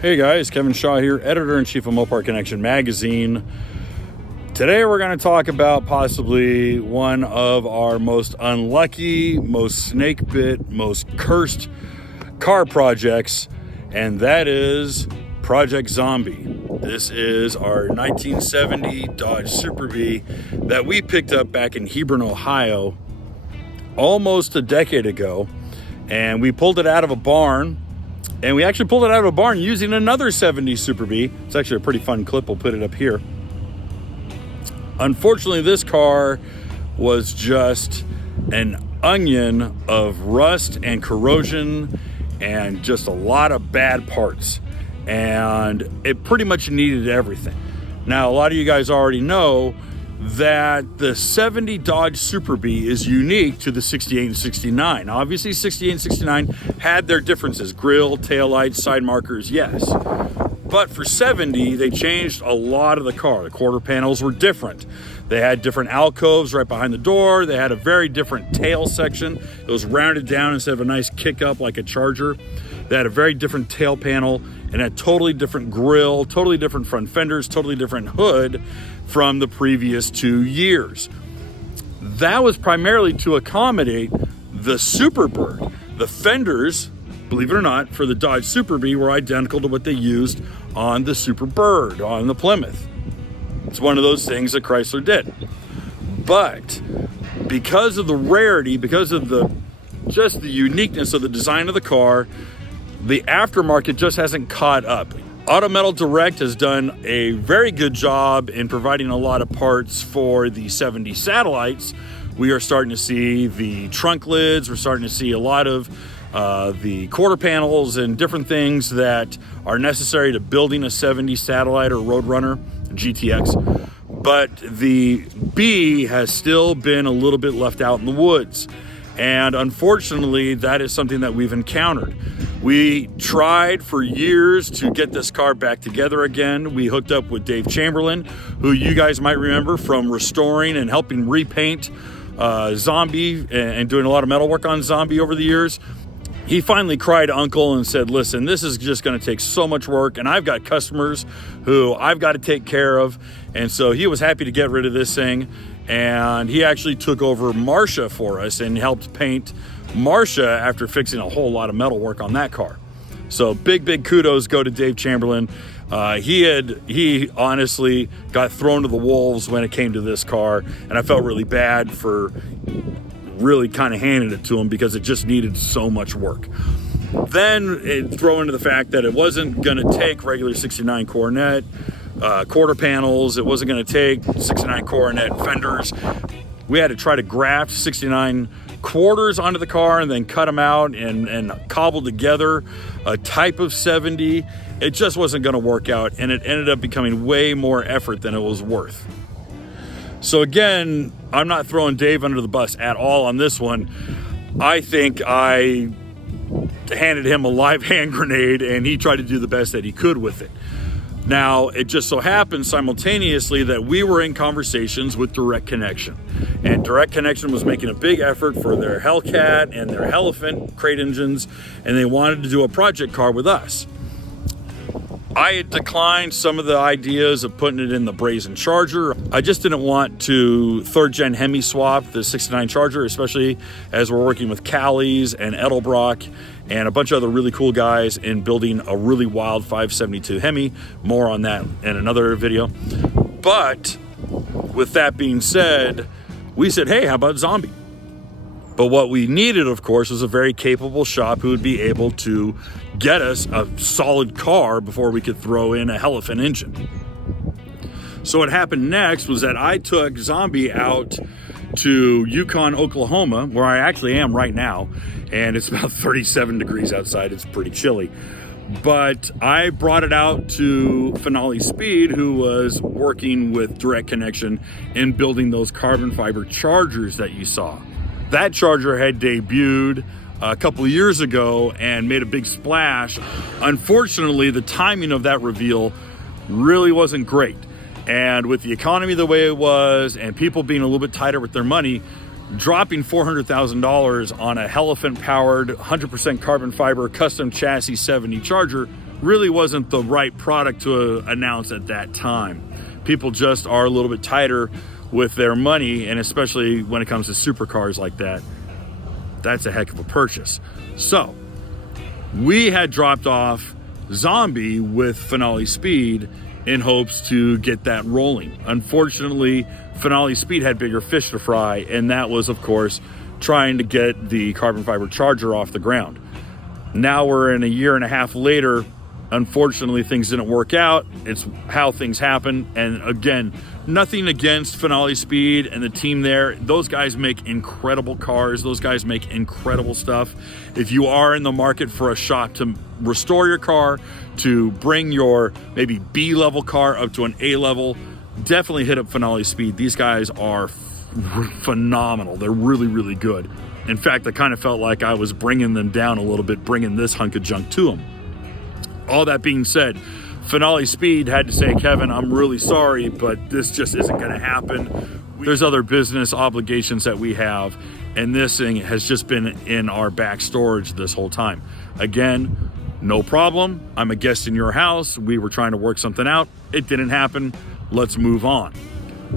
Hey guys, Kevin Shaw here, editor-in-chief of Mopar Connection Magazine. Today we're going to talk about possibly one of our most unlucky, most snake-bit, most cursed car projects, and that is Project Zombie. This is our 1970 Dodge Superbee that we picked up back in Hebron, Ohio, almost a decade ago, and we pulled it out of a barn. And we actually pulled it out of a barn using another 70 Superbee. It's actually a pretty fun clip. We'll put it up here. Unfortunately, this car was just an onion of rust and corrosion and just a lot of bad parts. And it pretty much needed everything. Now, a lot of you guys already know that the 70 Dodge Superbee is unique to the 68 and 69. Obviously, 68 and 69 had their differences. Grille, taillights, side markers, yes. But for 70, they changed a lot of the car. The quarter panels were different. They had different alcoves right behind the door. They had a very different tail section. It was rounded down instead of a nice kick up like a Charger. They had a very different tail panel and a totally different grille, totally different front fenders, totally different hood from the previous 2 years. That was primarily to accommodate the Superbird. The fenders, believe it or not, for the Dodge Superbee were identical to what they used on the Superbird, on the Plymouth. It's one of those things that Chrysler did. But because of the rarity, because of the uniqueness of the design of the car, the aftermarket just hasn't caught up. Auto Metal Direct has done a very good job in providing a lot of parts for the 70 satellites. We are starting to see the trunk lids. We're starting to see a lot of the quarter panels and different things that are necessary to building a 70 satellite or Roadrunner GTX. But the B has still been a little bit left out in the woods. And unfortunately, that is something that we've encountered. We tried for years to get this car back together again. We hooked up with Dave Chamberlain, who you guys might remember from restoring and helping repaint Zombie and doing a lot of metal work on Zombie over the years. He finally cried uncle and said, listen, this is just going to take so much work, and I've got customers who I've got to take care of. And so he was happy to get rid of this thing. And he actually took over Marcia for us and helped paint Marcia after fixing a whole lot of metal work on that car. So big kudos go to Dave Chamberlain. He honestly got thrown to the wolves when it came to this car, and I felt really bad for really kind of handing it to him because it just needed so much work. Then throw into the fact that it wasn't going to take regular 69 Coronet quarter panels. It wasn't going to take 69 Coronet fenders. We had to try to graft 69 quarters onto the car and then cut them out and cobble together a type of 70. It just wasn't going to work out, and it ended up becoming way more effort than it was worth. So again, I'm not throwing Dave under the bus at all on this one. I think I handed him a live hand grenade and he tried to do the best that he could with it. Now, it just so happened simultaneously that we were in conversations with Direct Connection. And Direct Connection was making a big effort for their Hellcat and their Elephant crate engines, and they wanted to do a project car with us. I had declined some of the ideas of putting it in the Brazen Charger. I just didn't want to third-gen Hemi swap the 69 Charger, especially as we're working with Callies and Edelbrock and a bunch of other really cool guys in building a really wild 572 Hemi. More on that in another video. But with that being said, we said, hey, how about Zombie? But what we needed, of course, was a very capable shop who would be able to get us a solid car before we could throw in a Elephant engine. So what happened next was that I took Zombie out to Yukon, Oklahoma, where I actually am right now, and it's about 37 degrees outside. It's pretty chilly. But I brought it out to Finale Speed, who was working with Direct Connection in building those carbon fiber chargers that you saw. That Charger had debuted a couple of years ago and made a big splash. Unfortunately, the timing of that reveal really wasn't great. And with the economy the way it was and people being a little bit tighter with their money, dropping $400,000 on a Elephant-powered, 100% carbon fiber, custom chassis 70 Charger really wasn't the right product to announce at that time. People just are a little bit tighter with their money, and especially when it comes to supercars like that, that's a heck of a purchase. So we had dropped off Zombie with Finale Speed in hopes to get that rolling. Unfortunately, Finale Speed had bigger fish to fry, and that was, of course, trying to get the carbon fiber charger off the ground. Now we're in a year and a half later. Unfortunately, things didn't work out. It's how things happen. And again, nothing against Finale Speed and the team there. Those guys make incredible cars. Those guys make incredible stuff. If you are in the market for a shop to restore your car, to bring your maybe B-level car up to an A-level, definitely hit up Finale Speed. These guys are phenomenal. They're really, really good. In fact, I kind of felt like I was bringing them down a little bit, bringing this hunk of junk to them. All that being said, Finale Speed had to say, Kevin, I'm really sorry, but this just isn't going to happen. There's other business obligations that we have, and this thing has just been in our back storage this whole time. Again, no problem. I'm a guest in your house. We were trying to work something out. It didn't happen. Let's move on.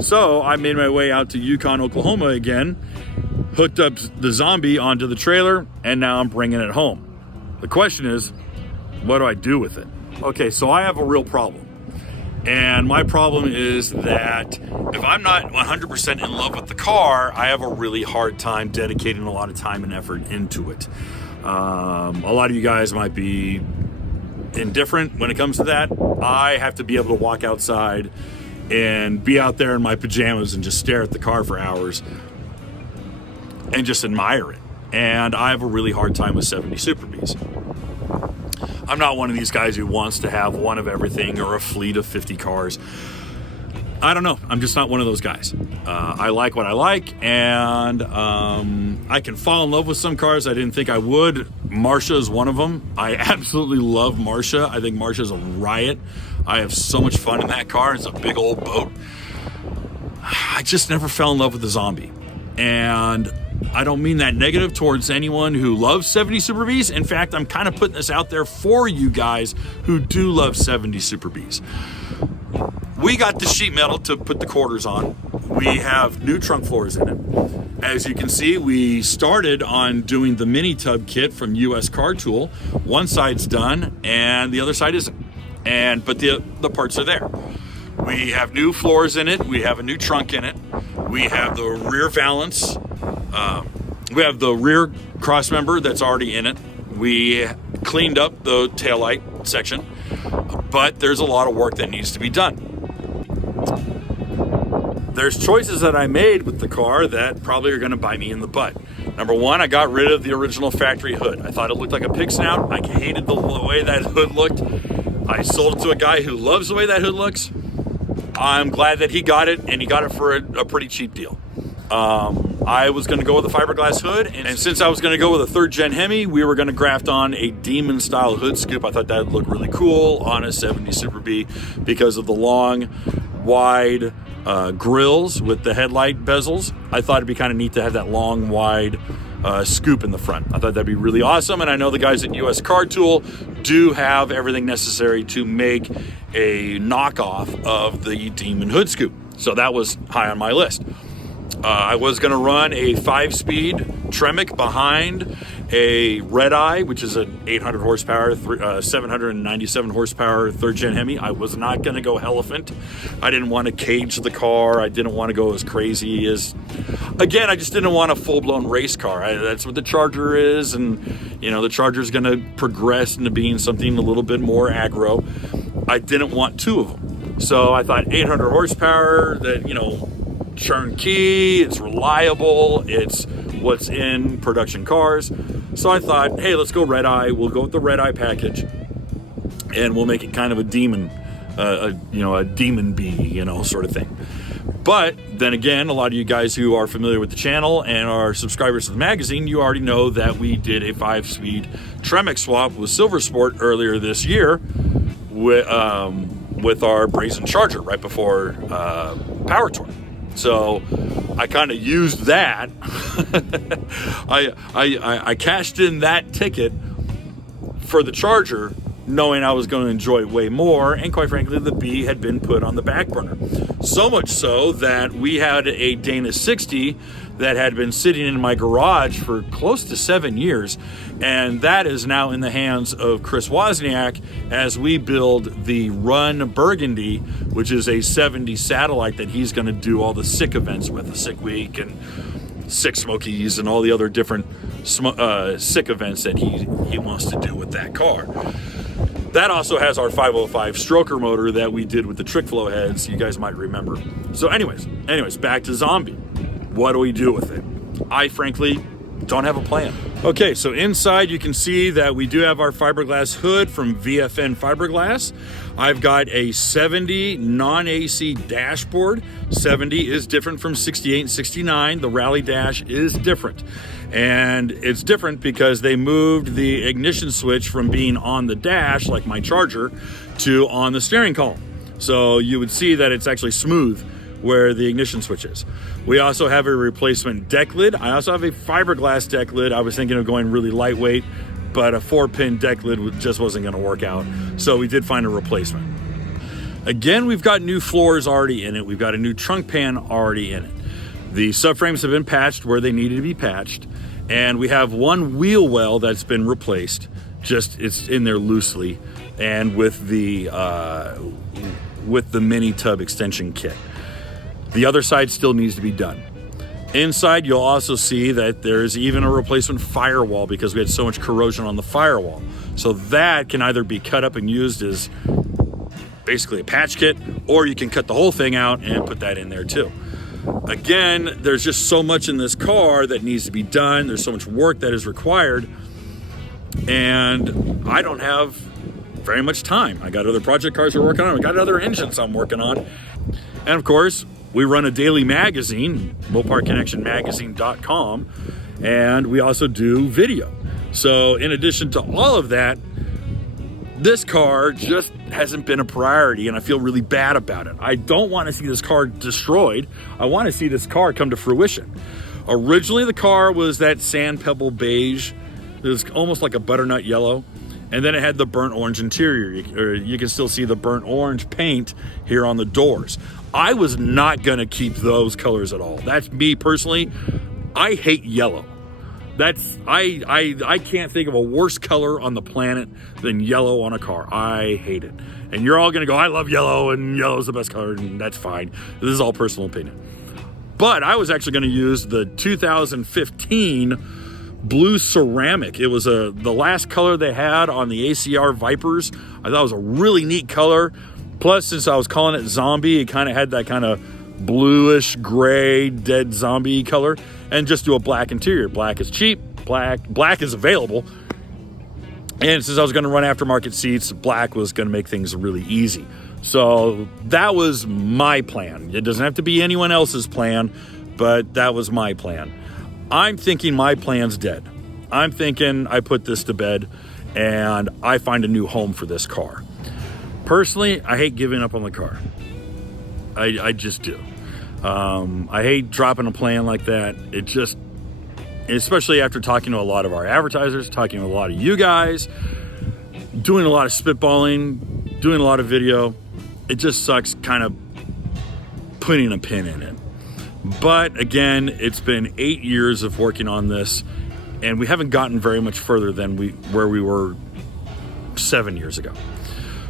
So I made my way out to Yukon, Oklahoma again, hooked up the Zombie onto the trailer, and now I'm bringing it home. The question is, what do I do with it? Okay, so I have a real problem. And my problem is that if I'm not 100% in love with the car, I have a really hard time dedicating a lot of time and effort into it. A lot of you guys might be indifferent when it comes to that. I have to be able to walk outside and be out there in my pajamas and just stare at the car for hours and just admire it. And I have a really hard time with 70 Superbees. I'm not one of these guys who wants to have one of everything or a fleet of 50 cars. I don't know. I'm just not one of those guys. I like what I like, and I can fall in love with some cars I didn't think I would. Marsha is one of them. I absolutely love Marsha. I think Marsha is a riot. I have so much fun in that car. It's a big old boat. I just never fell in love with the Zombie. And I don't mean that negative towards anyone who loves 70 Superbees. In fact, I'm kind of putting this out there for you guys who do love 70 Superbees. We got the sheet metal to put the quarters on. We have new trunk floors in it. As you can see, we started on doing the mini tub kit from US Car Tool. One side's done and the other side isn't. But the parts are there. We have new floors in it. We have a new trunk in it. We have the rear valance. We have the rear cross member that's already in it. We cleaned up the taillight section, but there's a lot of work that needs to be done. There's choices that I made with the car that probably are going to bite me in the butt. Number one, I got rid of the original factory hood. I thought it looked like a pig snout. I hated the way that hood looked. I sold it to a guy who loves the way that hood looks. I'm glad that he got it, and he got it for a pretty cheap deal. I was going to go with a fiberglass hood, and since I was going to go with a third-gen Hemi, we were going to graft on a Demon-style hood scoop. I thought that would look really cool on a 70 Super Bee because of the long, wide grills with the headlight bezels. I thought it'd be kind of neat to have that long, wide scoop in the front. I thought that'd be really awesome, and I know the guys at US Car Tool do have everything necessary to make a knockoff of the Demon hood scoop. So that was high on my list. I was going to run a 5-speed Tremec behind a Red Eye, which is an 800 horsepower, 797 horsepower third-gen Hemi. I was not going to go Elephant. I didn't want to cage the car. I didn't want to go as crazy as... Again, I just didn't want a full-blown race car. That's what the Charger is, and, you know, the Charger's going to progress into being something a little bit more aggro. I didn't want two of them. So I thought 800 horsepower, that, you know, turnkey, it's reliable, it's what's in production cars. So I thought, hey, let's go Red Eye. We'll go with the Red Eye package, and we'll make it kind of a demon, a demon bee, you know, sort of thing. But then again, a lot of you guys who are familiar with the channel and are subscribers to the magazine, you already know that we did a 5-speed Tremec swap with Silver Sport earlier this year with our Brazen Charger right before Power Tour. So I kind of used that. I cashed in that ticket for the Charger knowing I was going to enjoy it way more, and quite frankly, the Bee had been put on the back burner. So much so that we had a Dana 60 that had been sitting in my garage for close to 7 years, and that is now in the hands of Chris Wozniak as we build the Run Burgundy, which is a 70 satellite that he's going to do all the sick events with, the Sick Week and Sick Smokies and all the other different sick events that he wants to do with that car. That also has our 505 stroker motor that we did with the trick flow heads, you guys might remember. So anyways, back to Zombie. What do we do with it? I frankly don't have a plan. Okay, so inside you can see that we do have our fiberglass hood from VFN Fiberglass. I've got a 70 non-AC dashboard. 70 is different from 68 and 69. The Rally Dash is different. And it's different because they moved the ignition switch from being on the dash, like my Charger, to on the steering column. So you would see that it's actually smooth where the ignition switch is. We also have a replacement deck lid. I also have a fiberglass deck lid. I was thinking of going really lightweight, but a 4-pin deck lid just wasn't going to work out. So we did find a replacement. Again, we've got new floors already in it. We've got a new trunk pan already in it. The subframes have been patched where they needed to be patched. And we have one wheel well that's been replaced. Just, it's in there loosely. And with the mini tub extension kit. The other side still needs to be done. Inside, you'll also see that there's even a replacement firewall because we had so much corrosion on the firewall. So that can either be cut up and used as basically a patch kit, or you can cut the whole thing out and put that in there too. Again, there's just so much in this car that needs to be done. There's so much work that is required, and I don't have very much time. I got other project cars we're working on. I got other engines I'm working on. And of course, we run a daily magazine, moparconnection.com, and we also do video. So in addition to all of that, this car just hasn't been a priority, and I feel really bad about it. I don't want to see this car destroyed. I want to see this car come to fruition. Originally, the car was that sand pebble beige. It was almost like a butternut yellow. And then it had the burnt orange interior. You can still see the burnt orange paint here on the doors. I was not gonna keep those colors at all. That's me personally. I hate yellow. I can't think of a worse color on the planet than yellow on a car. I hate it. And you're all gonna go, I love yellow and yellow's the best color, and that's fine. This is all personal opinion. But I was actually gonna use the 2015 blue ceramic. It was the last color they had on the ACR Vipers. I thought it was a really neat color. Plus, since I was calling it zombie, it kind of had that kind of bluish gray dead zombie color, and just do a black interior. Black is cheap, black is available, and since I was going to run aftermarket seats, black was going to make things really easy. So that was my plan. It doesn't have to be anyone else's plan, but that was my plan. I'm thinking my plan's dead. I'm thinking I put this to bed and I find a new home for this car. Personally, I hate giving up on the car. I just do. I hate dropping a plan like that. It just, especially after talking to a lot of our advertisers, talking to a lot of you guys, doing a lot of spitballing, doing a lot of video, it just sucks kind of putting a pin in it. But again, it's been 8 years of working on this, and we haven't gotten very much further than where we were 7 years ago.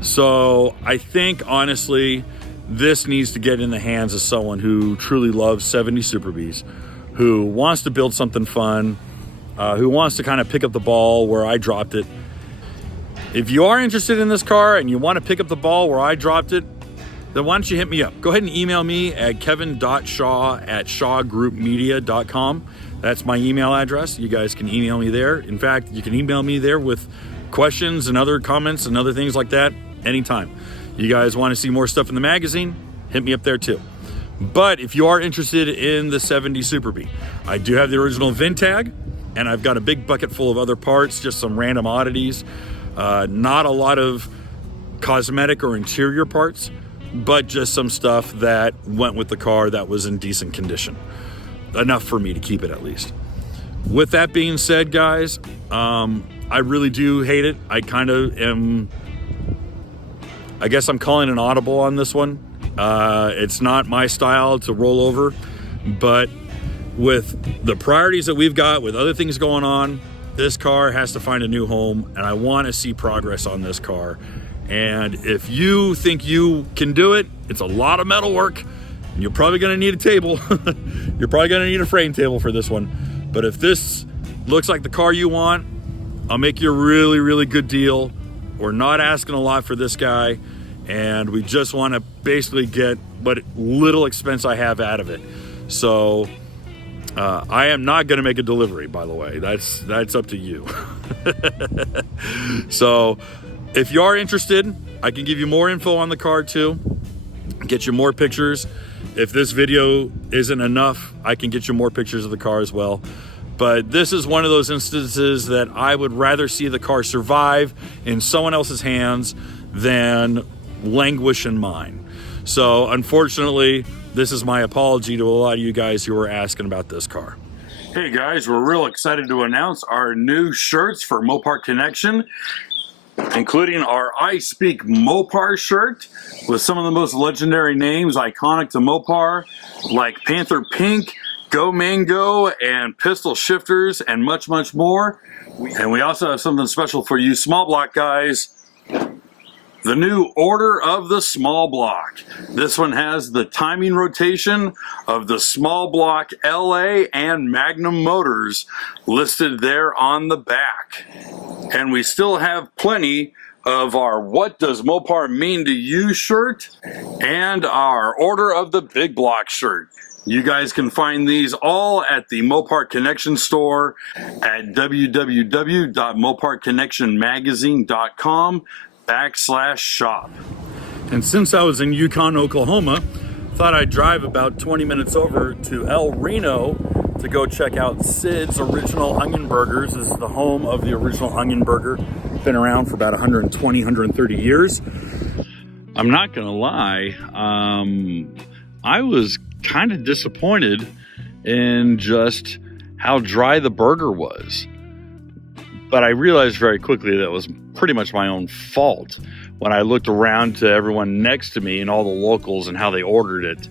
So I think, honestly, this needs to get in the hands of someone who truly loves 70 Superbees, who wants to build something fun, who wants to kind of pick up the ball where I dropped it. If you are interested in this car and you want to pick up the ball where I dropped it, then why don't you hit me up? Go ahead and email me at kevin.shaw@shawgroupmedia.com. That's my email address. You guys can email me there. In fact, you can email me there with questions and other comments and other things like that anytime. You guys want to see more stuff in the magazine? Hit me up there too. But if you are interested in the 70 Superbee, I do have the original VIN tag, and I've got a big bucket full of other parts, just some random oddities. Not a lot of cosmetic or interior parts, but just some stuff that went with the car that was in decent condition. Enough for me to keep it at least. With that being said, guys, I I really do hate it. I kind of am, I guess I'm calling an audible on this one. It's not my style to roll over, but with the priorities that we've got, with other things going on, this car has to find a new home, and I want to see progress on this car. And if you think you can do it, it's a lot of metal work, and you're probably going to need a table. You're probably going to need a frame table for this one. But if this looks like the car you want, I'll make you a really, really good deal. We're not asking a lot for this guy, and we just want to basically get what little expense I have out of it. So I am not going to make a delivery, by the way. That's up to you. So if you are interested, I can give you more info on the car too, get you more pictures. If this video isn't enough, I can get you more pictures of the car as well. But this is one of those instances that I would rather see the car survive in someone else's hands than languish in mine. So unfortunately, this is my apology to a lot of you guys who are asking about this car. Hey guys, we're real excited to announce our new shirts for Mopar Connection, including our I Speak Mopar shirt with some of the most legendary names iconic to Mopar, like Panther Pink, Go Mango, and Pistol Shifters, and much, much more. And we also have something special for you small block guys. The new Order of the Small Block. This one has the timing rotation of the small block LA and Magnum motors listed there on the back. And we still have plenty of our What Does Mopar Mean to You shirt and our Order of the Big Block shirt. You guys can find these all at the Mopar Connection store at www.moparconnectionmagazine.com/shop. And since I was in Yukon, Oklahoma, thought I'd drive about 20 minutes over to El Reno to go check out Sid's Original Onion Burgers. This is the home of the original onion burger. Been around for about 120, 130 years. I'm not gonna lie, I was kind of disappointed in just how dry the burger was. But I realized very quickly that it was pretty much my own fault. When I looked around to everyone next to me and all the locals and how they ordered it,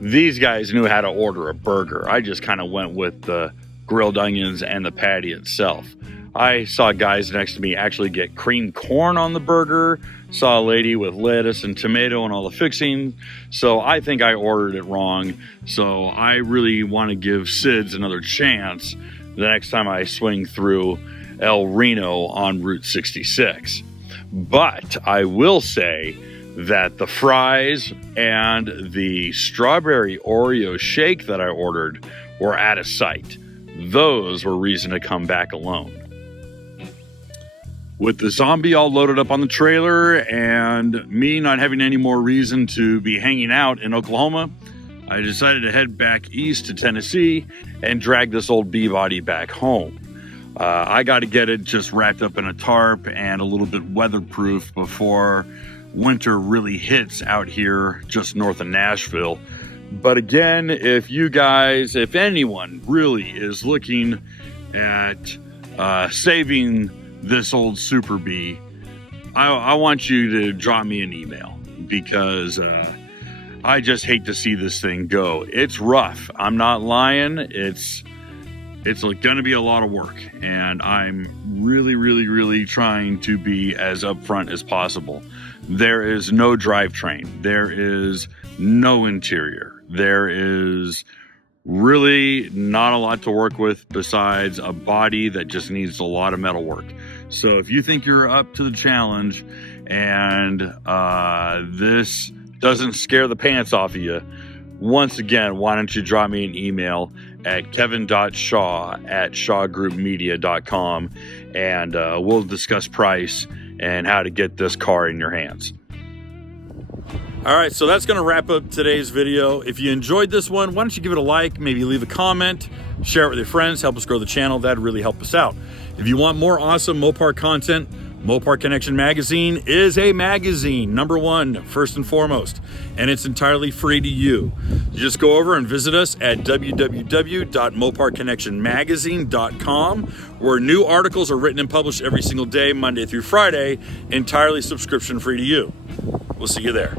these guys knew how to order a burger. I just kind of went with the grilled onions and the patty itself. I saw guys next to me actually get creamed corn on the burger, saw a lady with lettuce and tomato and all the fixing. So I think I ordered it wrong. So I really want to give Sid's another chance the next time I swing through El Reno on Route 66. But I will say that the fries and the strawberry Oreo shake that I ordered were out of sight. Those were reason to come back alone. With the zombie all loaded up on the trailer and me not having any more reason to be hanging out in Oklahoma, I decided to head back east to Tennessee and drag this old B-body back home. I got to get it just wrapped up in a tarp and a little bit weatherproof before winter really hits out here just north of Nashville. But again, if you guys, if anyone really is looking at saving this old superbee, I want you to drop me an email, because I just hate to see this thing go. It's rough. I'm not lying. It's gonna be a lot of work, and I'm really trying to be as upfront as possible. There is no drivetrain. There is no interior. There is really not a lot to work with besides a body that just needs a lot of metal work. So if you think you're up to the challenge and this doesn't scare the pants off of you, once again, why don't you drop me an email at kevin.shaw@shawgroupmedia.com, and we'll discuss price and how to get this car in your hands. All right, so that's gonna wrap up today's video. If you enjoyed this one, why don't you give it a like, maybe leave a comment, share it with your friends, help us grow the channel. That'd really help us out. If you want more awesome Mopar content, Mopar Connection Magazine is a magazine, #1, first and foremost, and it's entirely free to you. just go over and visit us at www.moparconnectionmagazine.com, where new articles are written and published every single day, Monday through Friday, entirely subscription free to you. We'll see you there.